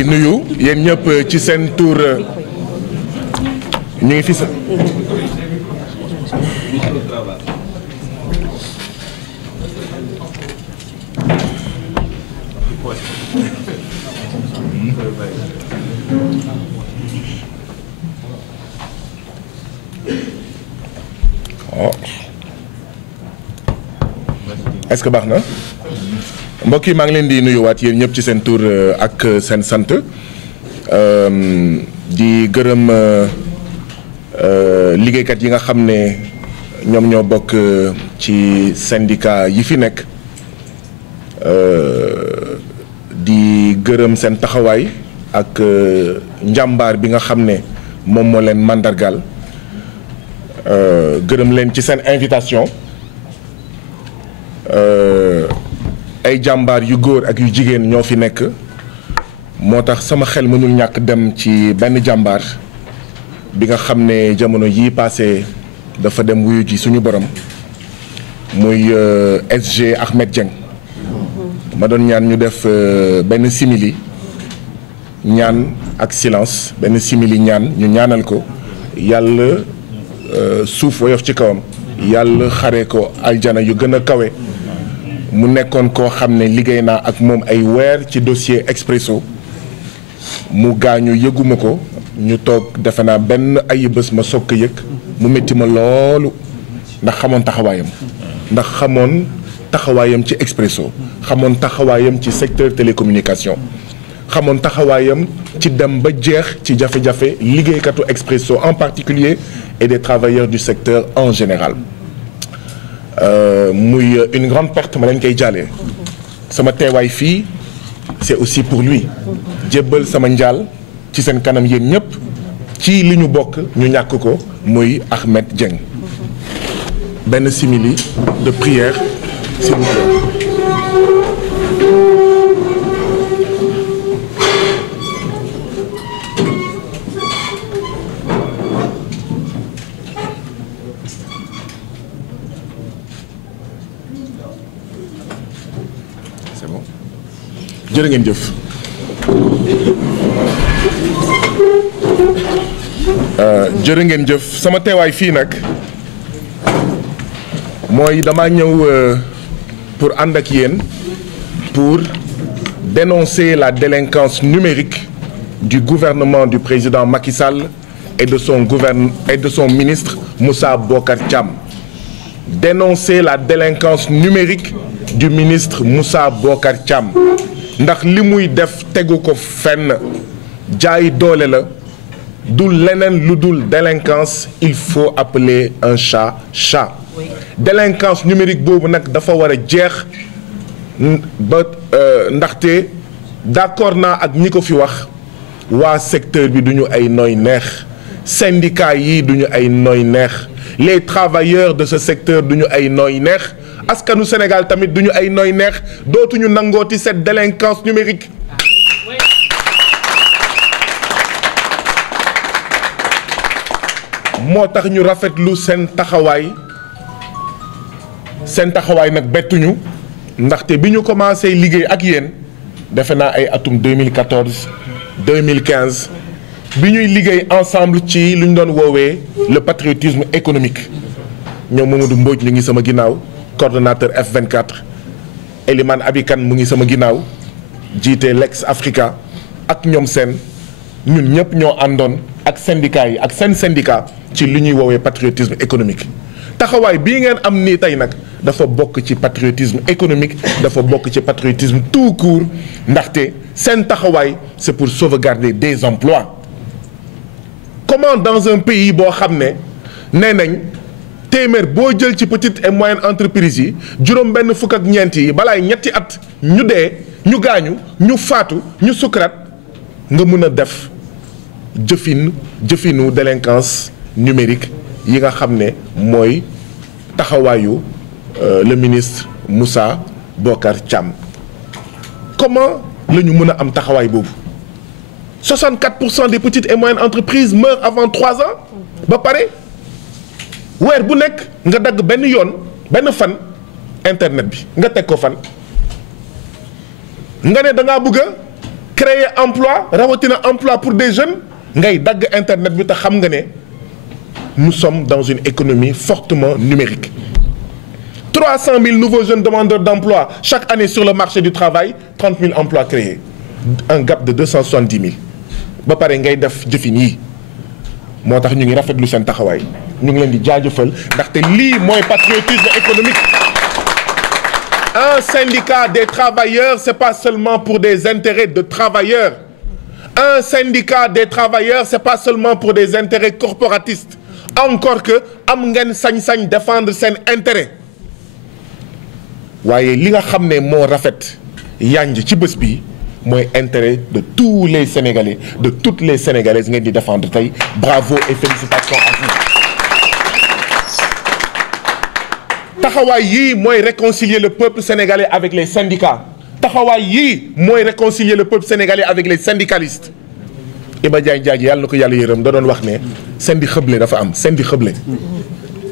di nuyu yéen ñëpp ci seen tour ñu ngi fi sa est-ce que baax na mbokk yi maa ngi leen di nuyuwaat yéen ñëpp ci seen tur ak seen sant di gërëm liggéeykat yi nga xam ne ñoom ñoo bokk ci syndicat yi fi nekk di gërëm seen taxawaay ak njàmbaar bi nga xam ne moom moo leen màndargaal gërëm leen ci seen invitation ay jàmbaar yu góor ak yu jigéen ñoo fi nekk moo tax sama xel mënul ñàkk dem ci benn jàmbaar bi nga xam ne jamono yii passé dafa dem wuyu ji suñu borom muy SG Ahmed Dieng ma doon ñaan ñu def benn simili ñaan ak silence benn simili ñaan ñu ñaanal ko yàlla suuf woyof ci kawam yàlla xare ko aljana yu gën a kawe mu nekkoon koo xam ne liggéey naa ak moom ay weer ci dossier Expresso mu gaañu yëguma ko ñu toog defe naa benn ay bés ma soog ko yëg mu métti ma loolu ndax xamoon taxawaayam ci Expresso xamoon taxawaayam ci secteur télécommunication xamoon taxawaayam ci dem ba jeex ci jafe-jafe liggéeykatu Expresso en particulier et des travailleurs du secteur en général muy une grande perte ma leen koy jàllee sama teewaay fii c'est aussi pour lui jébbal sama njaal ci seen kanam yéen ñëpp ci li ñu bokk ñu ñàkk ko muy Ahmed Dieng benn simili de prière s'il vous plaît. jërë ngeen jëf jërë ngeen jëf sama teewaay fii nag mooy dama ñëw pour ànd ak yéen pour dénoncer la délinquance numérique du gouvernement du président Macky Sall et de son ministre Moussa Bocar Thiam. Dénoncer la délinquance numérique du ministre Moussa Bocar Thiam. ndax li muy def tegu ko fenn jaay doole la du leneen lu dul délinquance il faut appeler un chat chat. Délinquance numérique boobu nag dafa war a jeex ba ndaxte d'accord naa ak ñi ko fi wax waa secteur bi duñu ay nooy neex syndicat yi duñu ay nooy neex les travailleurs de ce secteur duñu ay nooy neex askanu Sénégal tamit duñu ay nooy neex dootuñu nangooti cette délinquance numérique. moo tax ñu rafetlu seen taxawaay nag bettuñu ndaxte bi ñu commencé liggéey ak yéen defe naa ay atum 2014 2015 bi ñuy liggéey ensemble ci lu ñu doon woowee le patriotisme économique ñoom Mamadou Mbodj ñu ngi sama ginnaaw. coordonnateur F24 Eliman Abikan mu ngi sama ginnaaw jiite Lex Africa ak ñoom seen ñun ñëpp ñoo àndoon ak syndicat yi ak seen syndicat ci li ñuy woowee patriotisme économique taxawaay bii ngeen am nii tey nag dafa bokk ci patriotisme économique dafa bokk ci patriotisme tout court ndaxte seen taxawaay c'est pour sauvegarder des emplois. Comment dans un pays boo xam ne nee nañ téeméer boo jël ci petite et moyenne entreprise yi juróom benn fukk ak ñeent yi balaay ñetti at ñu dee ñu gaañu ñu faatu ñu sukuraat nga mën a def jëfinu délinquance numérique yi nga xam ne mooy taxawaayu le ministre Moussa Bocar Thiam. Comment la ñu mën a am taxawaay boobu 64% des petites et moyennes entreprises meurent avant 3 ans ba pare weer bu nekk nga dagg benn yoon benn fan internet bi nga teg ko fan nga ne da ngaa bëgg a créer emploi rawatina emploi pour des jeunes ngay dagg internet bi te xam nga ne nous sommes dans une économie fortement numérique. 300 000 nouveaux jeunes demandeurs d'emploi chaque année sur le marché du travail, 30 000 emplois créés, un gap de 270 000 ba pare ngay def jëfin yi moo tax ñu ngi rafetlu seen taxawaay ñu ngi leen di jaajëfal ndaxte lii mooy patriotisme économique. Un syndicat des travailleurs, c'est pas seulement pour des intérêts de travailleurs. Un syndicat des travailleurs, c'est pas seulement pour des intérêts corporatistes. Encore que am ngeen sañ-sañ défendre seen intérêt waaye li nga xam ne moo rafet yanj ci bés bi mooy intérêt de tous les Sénégalais, de toutes les Sénégalaises ngeen di défendre tey. Bravo et félicitations à vous. taxawaay yii mooy réconcilier le peuple sénégalais avec les syndicats. taxawaay yii mooy réconcilier le peuple sénégalais avec les syndicalistes. Iba Diagne Diagne yàlla na ko yàlla yërëm da doon wax ne sendi xëble dafa am sendi xëble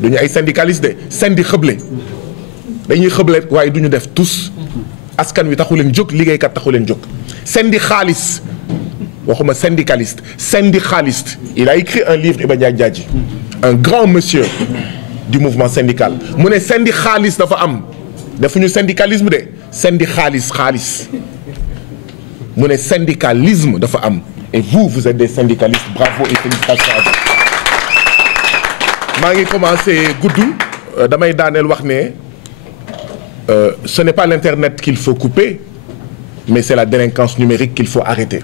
duñu ay syndicalistes de sendi xëble dañuy xëble waaye duñu def tous askan wi taxu leen jóg liggéeykat taxu leen jóg. sendi xaalis waxuma syndicaliste syndicaliste il a écrit un livre Iba Diagne Diagne un grand monsieur du mouvement syndical mu ne sendi xaalis dafa am defuñu syndicalisme de sendi xaalis mu ne syndicalisme dafa am. Et vous êtes des syndicalistes. Bravo et félicitations à vous. maa ngi commencé gudd damay daaneel wax ne ce n'est pas l'internet qu'il faut couper mais c'est la délinquance numérique qu'il faut arrêter.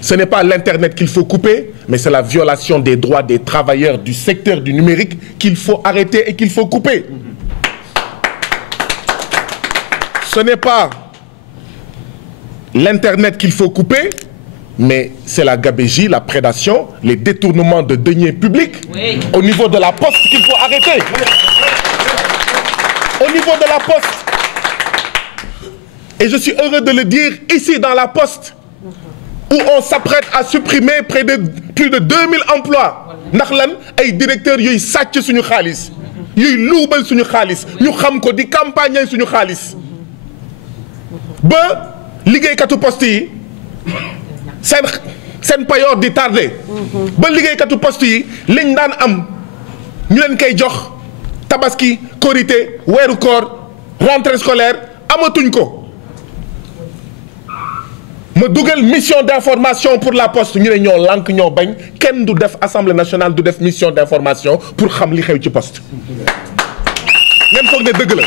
Ce n'est pas l'internet qu'il faut couper mais c'est la violation des droits des travailleurs du secteur du numérique qu'il faut arrêter et qu'il faut couper. Ce n'est pas l'internet qu'il faut couper mais c'est la gabegie, la prédation, les détournements de deniers publics au niveau de la poste qu'il faut arrêter. Au niveau de la poste. Et je suis heureux de le dire ici dans la poste où on s'apprête à supprimer près de plus de 2000 emplois. ndax lan ay directeurs yuy sàcc suñu xaalis yuy luubal suñu xaalis ñu xam ko di campagne suñu xaalis ba liggéeykatu poste yi seen payoor di tardé ba liggéeykatu poste yi liñ daan am ñu leen koy jox tabaski korité weeru koor rentrée scolaire amatuñ ko. ma dugal mission d'information pour la poste ñu ne ñoo lànk ñoo bañ kenn du def assemblée nationale du def mission d'information pour xam li xew ci poste ngeen foog ne dëgg la.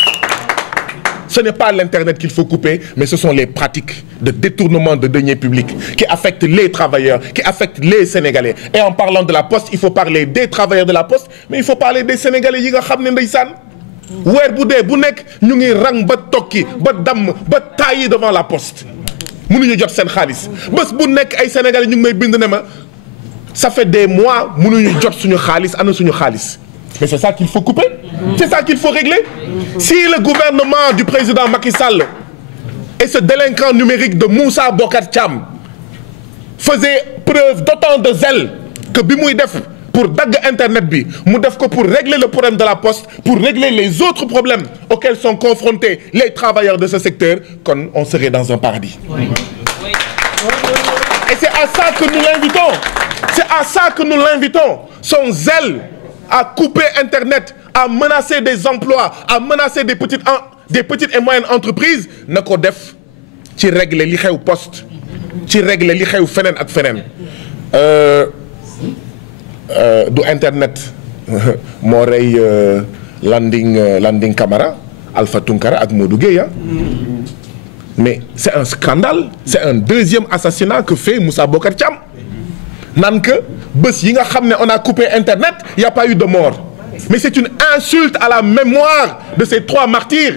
Ce n'est pas l'internet qu'il faut couper mais ce sont les pratiques de détournement de deniers publics qui affectent les travailleurs qui affectent les Sénégalais. Et en parlant de la poste il faut parler des travailleurs de la poste mais il faut parler des Sénégalais yi nga xam ne ndeysaan weer bu dee bu nekk ñu ngi rang ba tokki ba damm ba tàyyi devant la poste mënuñu jot seen xaalis bés bu nekk ay Sénégalais ñu ngi may bind ne ma ça fait des mois mënuñu jot suñu xaalis ana suñu xaalis. Mais c'est ça qu'il faut couper. C'est ça qu'il faut régler. Si le gouvernement du président Macky Sall et ce délinquant numérique de Moussa Bocar Thiam faisait preuve d'autant de zèle que bi muy def pour dagg internet bi mu def ko pour régler le problème de la poste pour régler les autres problèmes auxquels sont confrontés les travailleurs de ce secteur kon on serait dans un paradis. Et c'est à ça que nous l'invitons. C'est à ça que nous l'invitons. Son zèle à couper internet à menacer des emplois à menacer des petites et moyennes entreprises na ko def ci régler li xew poste ci régler li xew feneen ak feneen du internet moo rey Landing Camara Alpha Tunkara ak Modou Gueye mais c'est un scandale c'est un deuxième assassinat que fait Moussa Bocar Thiam naan que bés yi nga xam ne on a coupé internet il y a pas eu de mort mais c'est une insulte à la mémoire de ces 3 martyrs.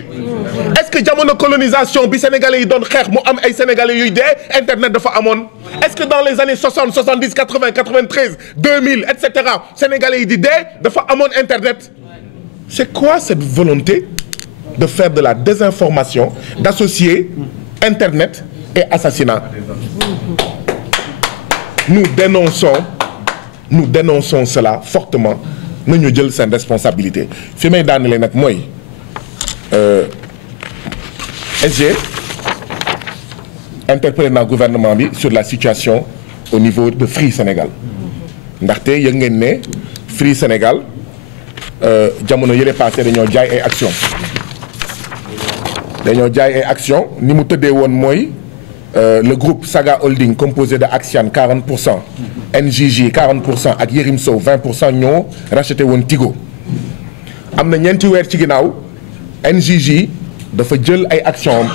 Est-ce que jamono colonisation bi sénégalais yi doon xeex mu am ay sénégalais yuy dee internet dafa amoon est-ce que dans les années 60 70 80 93 2000 et cetera sénégalais yi di dee dafa amoon internet. C'est quoi cette volonté de faire de la désinformation d'associer internet et assassinat? Nous dénonçons cela fortement nañu jël seen responsabilité fi may daanele nag mooy SG interpellé naa gouvernement bi sur la situation au niveau de Free Sénégal ndaxte yëg ngeen ne Free Sénégal jamono yële passé dañoo jaay ay actions ni mu tëddee woon mooy le groupe Saga Holding composé de Axian 40%, NJJ 40% ak Yérim Sow 20% ñoo racheté woon Tigo am na ñeenti weer ci ginnaaw NJJ dafa jël ay actions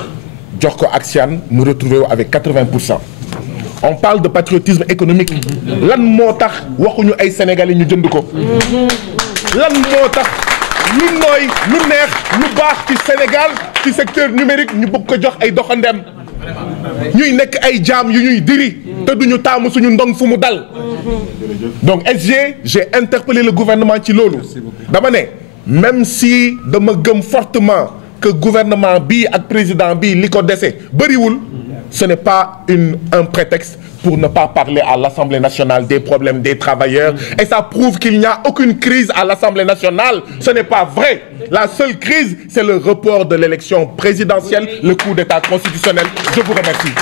jox ko Axian mu retrouvé avec 80%. On parle de patriotisme économique lan moo tax waxuñu ay Sénégalais ñu jënd ko lan moo tax lu nooy lu neex lu baax ci Sénégal ci secteur numérique ñu bëgg ko jox ay doxandem ñuy nekk ay jaam yu ñuy diri te duñu taamu suñu ndong fu mu dal. Donc SG j'ai interpellé le gouvernement ci loolu dama ne même si dama gëm fortement que gouvernement bi ak président bi li ko dese bëriwul ce n'est pas un prétexte pour ne pas parler à l'Assemblée nationale des problèmes des travailleurs. Et ça prouve qu'il n'y a aucune crise à l'Assemblée nationale. Ce n'est pas vrai. La seule crise, c'est le report de l'élection présidentielle, le coup d'État constitutionnel. Je vous remercie.